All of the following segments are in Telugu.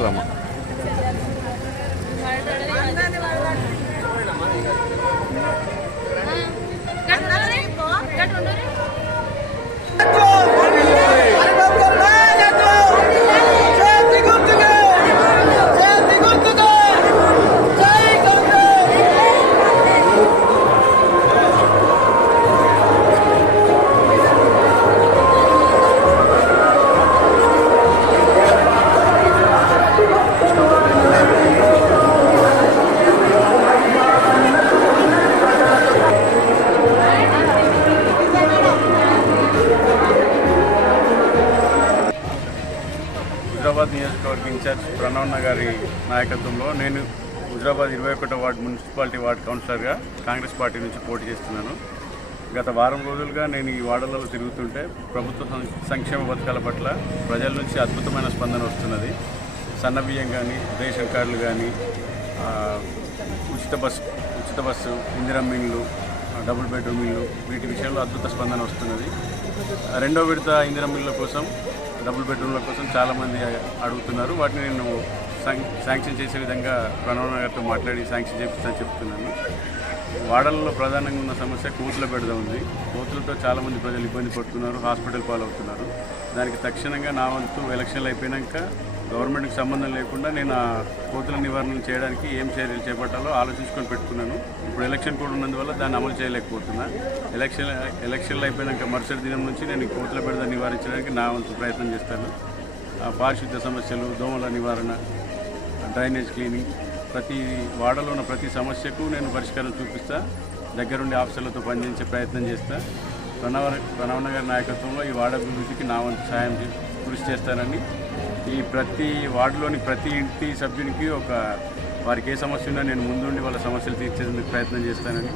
Rama. హుజరాబాద్ నియోజకవర్గ ఇన్ఛార్జ్ ప్రణవన్న గారి నాయకత్వంలో నేను హుజరాబాద్ 21వ వార్డు మున్సిపాలిటీ వార్డు కౌన్సిలర్గా కాంగ్రెస్ పార్టీ నుంచి పోటీ చేస్తున్నాను. గత వారం రోజులుగా నేను ఈ వార్డులలో తిరుగుతుంటే ప్రభుత్వ సంక్షేమ పథకాల పట్ల ప్రజల నుంచి అద్భుతమైన స్పందన వస్తున్నది. సన్నబియ్యం కానీ, రేషన్ కార్డులు కానీ, ఉచిత బస్సు, ఇందిరమ్మ ఇళ్ళు, డబుల్ బెడ్రూమ్ ఇళ్ళు, వీటి విషయంలో అద్భుత స్పందన వస్తున్నది. రెండో విడత ఇందిరమ్మ ఇళ్ళ కోసం, డబుల్ బెడ్రూమ్ల కోసం చాలామంది అడుగుతున్నారు. వాటిని నేను శాంక్షన్ చేసే విధంగా ప్రణవ్ గారితో మాట్లాడి శాంక్షన్ చేపిస్తానని చెప్తున్నాను. వాడలలో ప్రధానంగా ఉన్న సమస్య కోతుల బెడద ఉంది. కోతులతో చాలామంది ప్రజలు ఇబ్బంది పడుతున్నారు, హాస్పిటల్ పాలవుతున్నారు. దానికి తక్షణంగా నా వంతు ఎలక్షన్లు అయిపోయాక గవర్నమెంట్కి సంబంధం లేకుండా నేను ఆ కోతుల నివారణ చేయడానికి ఏం చర్యలు చేపట్టాలో ఆలోచించుకొని పెట్టుకున్నాను. ఇప్పుడు ఎలక్షన్ కూడా ఉన్నందువల్ల దాన్ని అమలు చేయలేకపోతున్నా. ఎలక్షన్లు అయిపోయాక మరుసటి దినం నుంచి నేను కోతుల బెడద నివారించడానికి నా వంతు ప్రయత్నం చేస్తాను. పారిశుద్ధ్య సమస్యలు, దోమల నివారణ, డ్రైనేజ్ క్లీనింగ్, ప్రతి వార్డులో ఉన్న ప్రతి సమస్యకు నేను పరిష్కారం చూపిస్తా. దగ్గరుండి ఆఫీసర్లతో పనిచేసే ప్రయత్నం చేస్తా. ప్రణవన్న గారి నాయకత్వంలో ఈ వార్డు అభివృద్ధికి నా వంతు సాయం కృషి చేస్తానని, ఈ ప్రతి వార్డులోని ప్రతి ఇంటి సభ్యునికి వారికి ఏ సమస్య ఉన్నా నేను ముందుండి వాళ్ళ సమస్యలు తీర్చేందుకు ప్రయత్నం చేస్తానని,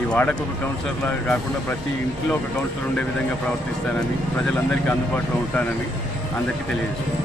ఈ వార్డుకు ఒక కౌన్సిలర్లాగా కాకుండా ప్రతి ఇంట్లో ఒక కౌన్సిలర్ ఉండే విధంగా ప్రవర్తిస్తానని, ప్రజలందరికీ అందుబాటులో ఉంటానని అందరికీ తెలియజేస్తాను.